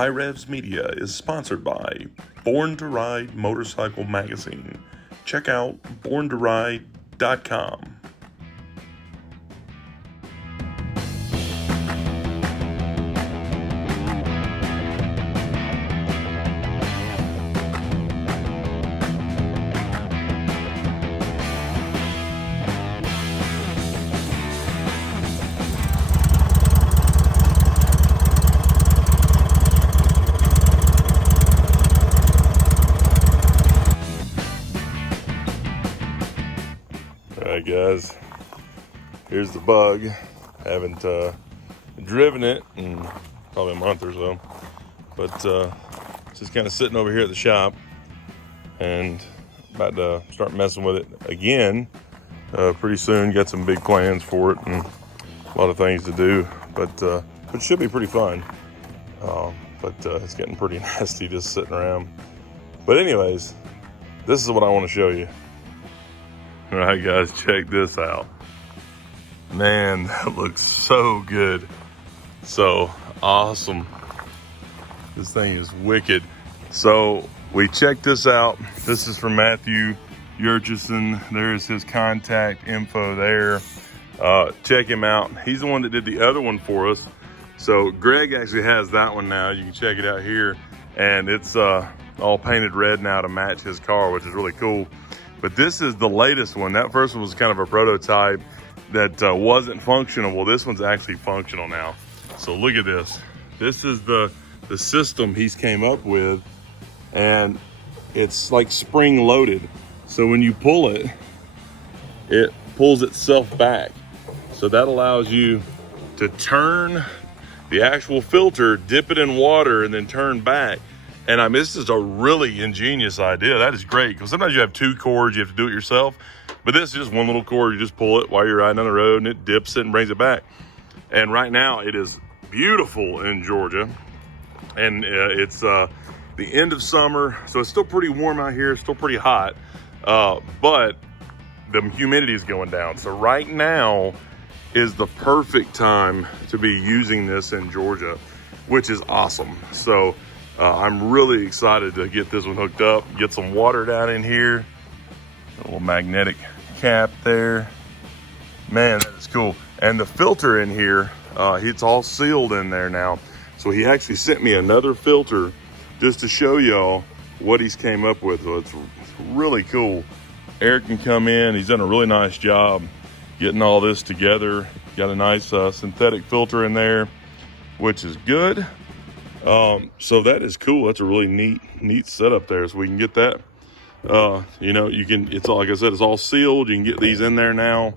HiRevz Media is sponsored by Born to Ride Motorcycle Magazine. Check out borntoride.com. Alright guys, here's the bug. Haven't driven it in probably a month or so, but just kind of sitting over here at the shop and about to start messing with it again pretty soon. Got some big plans for it and a lot of things to do, but it should be pretty fun. But it's getting pretty nasty just sitting around. But anyways, this is what I want to show you. All right, guys, check this out. Man, that looks so good. So awesome. This thing is wicked. So we checked this out. This is from Matthew Yurchison. There's his contact info there. Check him out. He's the one that did the other one for us. So Greg actually has that one now. You can check it out here. And it's all painted red now to match his car, which is really cool. But this is the latest one. That first one was kind of a prototype that wasn't functional. Well, this one's actually functional now. So look at this. This is the system he's came up with, and it's like spring loaded. So when you pull it, it pulls itself back. So that allows you to turn the actual filter, dip it in water, and then turn back. And I mean, this is a really ingenious idea. That is great, because sometimes you have two cords, you have to do it yourself. But this is just one little cord. You just pull it while you're riding on the road, and it dips it and brings it back. And right now, it is beautiful in Georgia. And it's the end of summer, so it's still pretty warm out here, still pretty hot. But the humidity is going down. So right now is the perfect time to be using this in Georgia, which is awesome. So I'm really excited to get this one hooked up, get some water down in here, a little magnetic cap there. Man, that is cool. And the filter in here, it's all sealed in there now. So he actually sent me another filter just to show y'all what he's came up with. So it's really cool. Eric can come in. He's done a really nice job getting all this together. Got a nice synthetic filter in there, which is good. So that is cool. That's a really neat setup there. So we can get that, you know, you can, it's all, like I said, it's all sealed. You can get these in there now,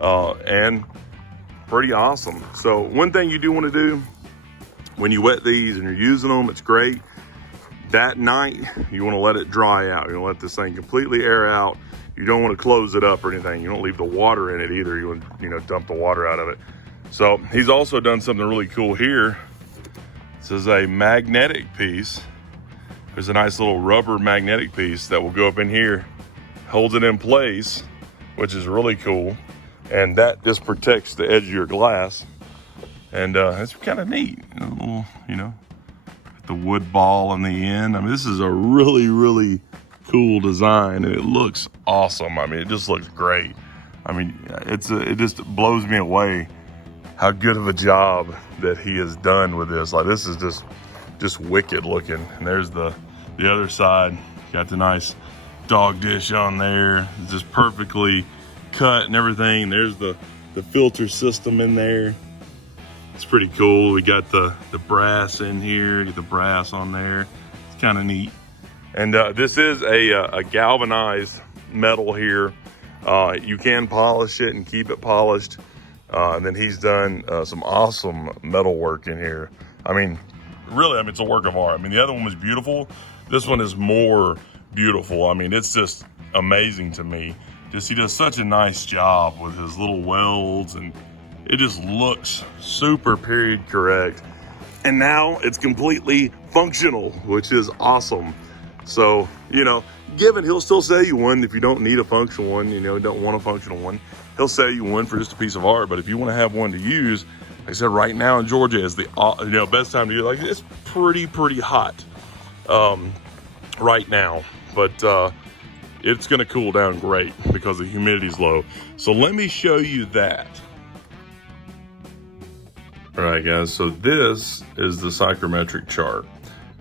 and pretty awesome. So one thing you do want to do when you wet these and you're using them, it's great. That night, you want to let it dry out. You want to let this thing completely air out. You don't want to close it up or anything. You don't leave the water in it either. You want to, dump the water out of it. So he's also done something really cool here. This is a magnetic piece. There's a nice little rubber magnetic piece that will go up in here, holds it in place, which is really cool. And that just protects the edge of your glass. And it's kind of neat. A little, the wood ball on the end. I mean, this is a really, really cool design, and it looks awesome. I mean, it just looks great. I mean, it just blows me away how good of a job that he has done with this. Like, this is just wicked looking. And there's the other side. Got the nice dog dish on there. It's just perfectly cut and everything. There's the filter system in there. It's pretty cool. We got the brass in here. Get the brass on there. It's kind of neat. And this is a galvanized metal here. You can polish it and keep it polished. And then he's done some awesome metal work in here. I mean, really, it's a work of art. I mean, the other one was beautiful. This one is more beautiful. I mean, it's just amazing to me. He does such a nice job with his little welds, and it just looks super period correct. And now it's completely functional, which is awesome. So, given he'll still sell you one if you don't need a functional one, don't want a functional one. He'll sell you one for just a piece of art. But if you want to have one to use, Like I said, right now in Georgia is the best time to do it. Like, it's pretty hot right now, but it's gonna cool down great because the humidity's low. So let me show you that. All right, guys, so this is the psychrometric chart.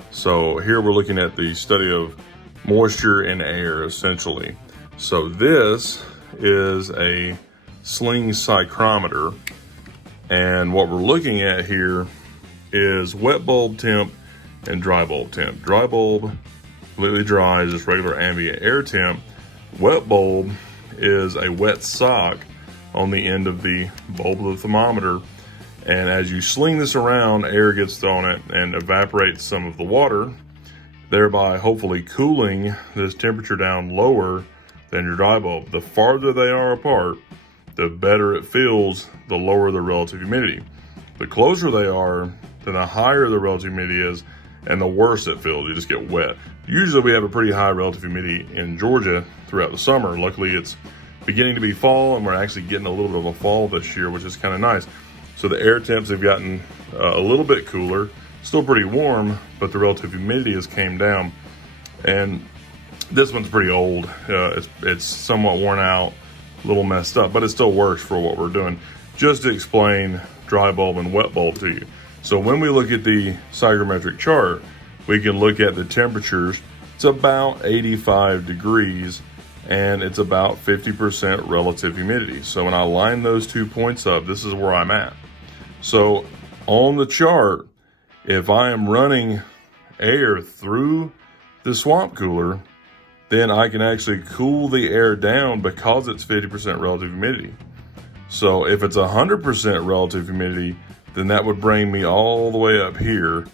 So here we're looking at the study of moisture in air, essentially. So this is a sling psychrometer, and what we're looking at here is wet bulb temp and dry bulb temp. Dry bulb, completely dry, just regular ambient air temp. Wet bulb is a wet sock on the end of the bulb of the thermometer, and as you sling this around, air gets thrown it and evaporates some of the water, thereby hopefully cooling this temperature down lower than your dry bulb. The farther they are apart, the better it feels, the lower the relative humidity. The closer they are, then the higher the relative humidity is, and the worse it feels. You just get wet. Usually we have a pretty high relative humidity in Georgia throughout the summer. Luckily it's beginning to be fall, and we're actually getting a little bit of a fall this year, which is kind of nice. So the air temps have gotten a little bit cooler, still pretty warm, but the relative humidity has came down. And this one's pretty old. It's somewhat worn out, a little messed up, but it still works for what we're doing. Just to explain dry bulb and wet bulb to you. So when we look at the psychrometric chart, we can look at the temperatures. It's about 85 degrees and it's about 50% relative humidity. So when I line those 2 points up, this is where I'm at. So on the chart, if I am running air through the swamp cooler, then I can actually cool the air down because it's 50% relative humidity. So if it's 100% relative humidity, then that would bring me all the way up here,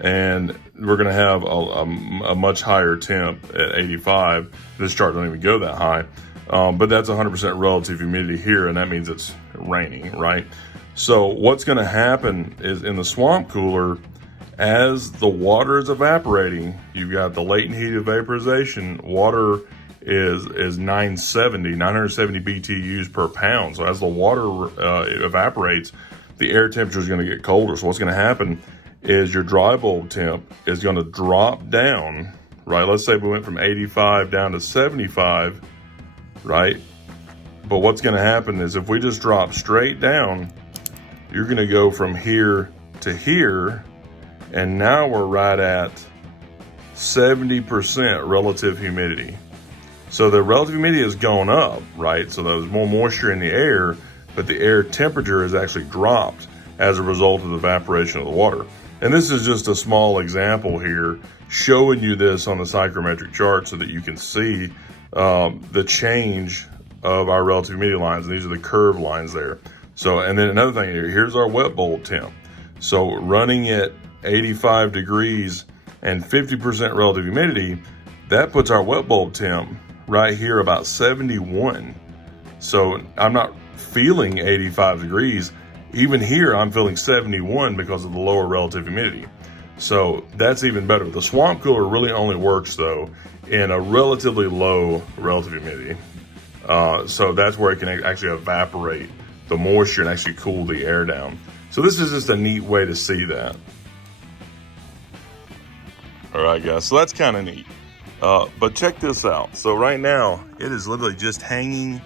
and we're gonna have a much higher temp at 85. This chart don't even go that high, but that's 100% relative humidity here, and that means it's raining, right? So what's gonna happen is in the swamp cooler, as the water is evaporating, you've got the latent heat of vaporization. Water is 970 BTUs per pound. So as the water evaporates, the air temperature is going to get colder. So what's going to happen is your dry bulb temp is going to drop down, right? Let's say we went from 85 down to 75, right? But what's going to happen is if we just drop straight down, you're going to go from here to here, and now we're right at 70% relative humidity. So the relative humidity has gone up, right? So there's more moisture in the air, but the air temperature has actually dropped as a result of the evaporation of the water. And this is just a small example here showing you this on the psychrometric chart so that you can see the change of our relative humidity lines. And these are the curved lines there. So, and then another thing here, here's our wet bulb temp. So running at 85 degrees and 50% relative humidity, that puts our wet bulb temp right here about 71. So I'm not feeling 85 degrees. Even here, I'm feeling 71 because of the lower relative humidity. So that's even better. The swamp cooler really only works though in a relatively low relative humidity. So that's where it can actually evaporate the moisture and actually cool the air down. So this is just a neat way to see that. All right, guys, so that's kind of neat. But check this out. So right now, it is literally just hanging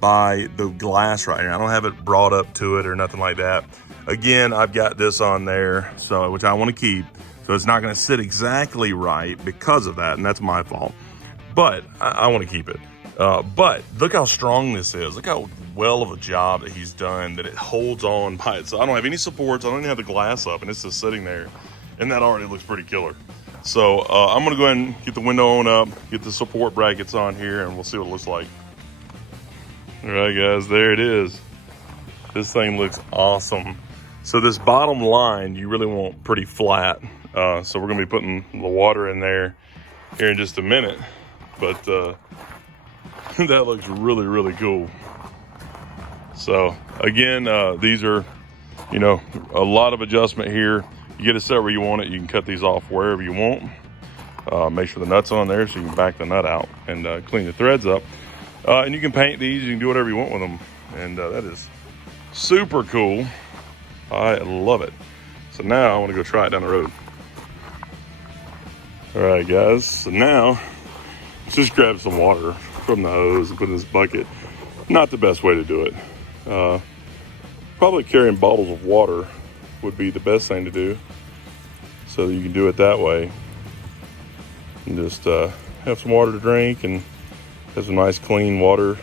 by the glass right here. I don't have it brought up to it or nothing like that. Again, I've got this on there, so which I want to keep. So it's not going to sit exactly right because of that, and that's my fault. But I want to keep it. But look how strong this is. Look how well of a job that he's done, that it holds on by itself. I don't have any supports. I don't even have the glass up, and it's just sitting there. And that already looks pretty killer. So I'm going to go ahead and get the window on up, get the support brackets on here, and we'll see what it looks like. All right, guys, there it is. This thing looks awesome. So this bottom line, you really want pretty flat. So we're going to be putting the water in there here in just a minute. But that looks really, really cool. So again, these are, you know, a lot of adjustment here. You get it set where you want it. You can cut these off wherever you want. Make sure the nut's on there so you can back the nut out and clean the threads up. And you can paint these. You can do whatever you want with them. And that is super cool. I love it. So now I want to go try it down the road. All right, guys. So now let's just grab some water from the hose and put in this bucket. Not the best way to do it. Probably carrying bottles of water would be the best thing to do, so that you can do it that way. And just have some water to drink and have some nice clean water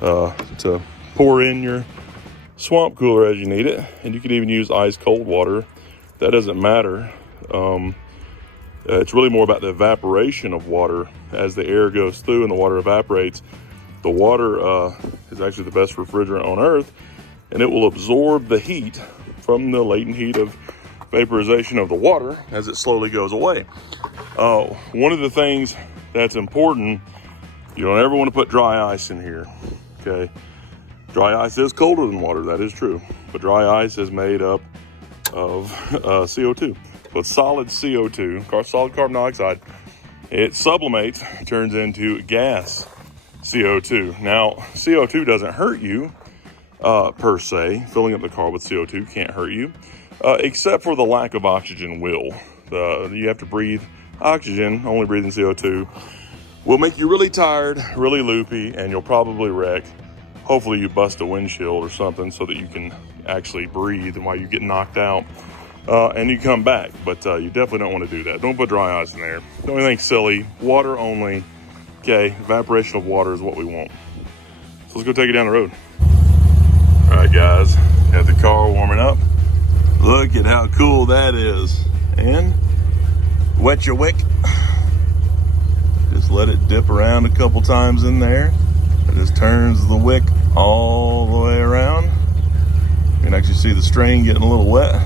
to pour in your swamp cooler as you need it. And you could even use ice cold water. That doesn't matter. It's really more about the evaporation of water. As the air goes through and the water evaporates, the water is actually the best refrigerant on earth, and it will absorb the heat from the latent heat of vaporization of the water as it slowly goes away. One of the things that's important, you don't ever want to put dry ice in here, okay? Dry ice is colder than water, that is true, but dry ice is made up of CO2. But solid CO2, solid carbon dioxide, it sublimates, turns into gas CO2. Now, CO2 doesn't hurt you per se. Filling up the car with CO2 can't hurt you, except for the lack of oxygen will. You have to breathe oxygen, only breathing CO2 will make you really tired, really loopy, and you'll probably wreck. Hopefully you bust a windshield or something so that you can actually breathe while you get knocked out. And you come back, but you definitely don't want to do that. Don't put dry ice in there. Don't anything silly. Water only. Okay, evaporation of water is what we want. So let's go take it down the road. All right, guys, got the car warming up. Look at how cool that is. And wet your wick. Just let it dip around a couple times in there. It just turns the wick all the way around. You can actually see the string getting a little wet.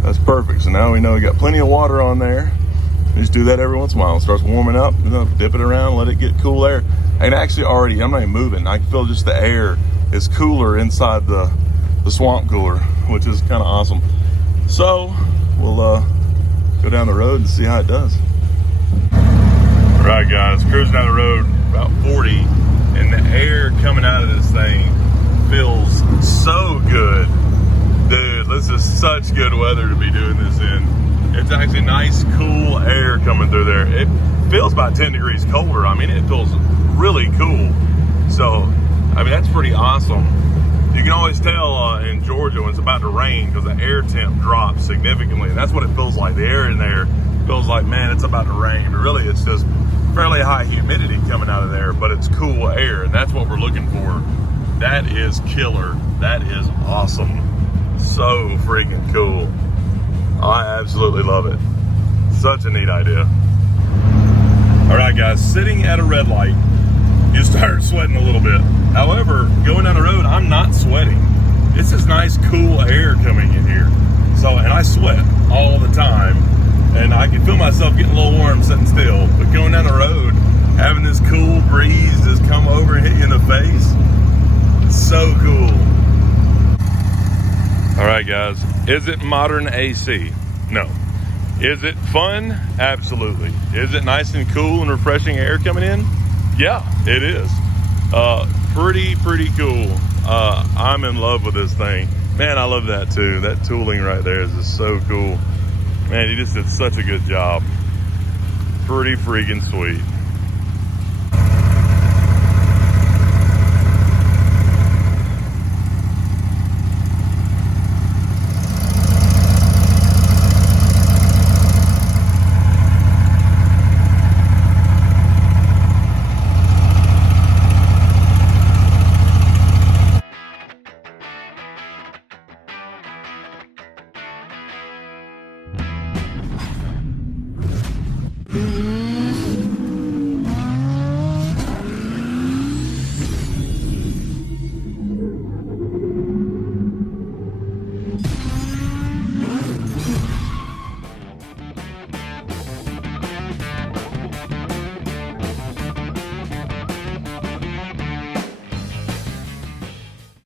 That's perfect. So now we know we got plenty of water on there. We just do that every once in a while. It starts warming up, dip it around, let it get cool air. And actually already, I'm not even moving. I can feel just the air is cooler inside the swamp cooler, which is kind of awesome. So we'll go down the road and see how it does. All right, guys, cruising down the road about 40, and the air coming out of this thing feels so good. Dude, this is such good weather to be doing this in. It's actually nice, cool air coming through there. It feels about 10 degrees colder. I mean, it feels really cool. So, I mean, that's pretty awesome. You can always tell in Georgia when it's about to rain because the air temp drops significantly. And that's what it feels like. The air in there feels like, man, it's about to rain. But really, it's just fairly high humidity coming out of there, but it's cool air. And that's what we're looking for. That is killer. That is awesome. So freaking cool. I absolutely love it. Such a neat idea. All right, guys, sitting at a red light, you start sweating a little bit. However, going down the road, I'm not sweating. It's this nice, cool air coming in here. So, and I sweat all the time, and I can feel myself getting a little warm sitting still. But going down the road, having this cool breeze just come over and hit you in the face, it's so cool. All right, guys, is it modern AC? No. Is it fun? Absolutely. Is it nice and cool and refreshing air coming in? Yeah, it is. Pretty cool. I'm in love with this thing. Man, I love that too. That tooling right there is just so cool. Man, he just did such a good job. Pretty freaking sweet.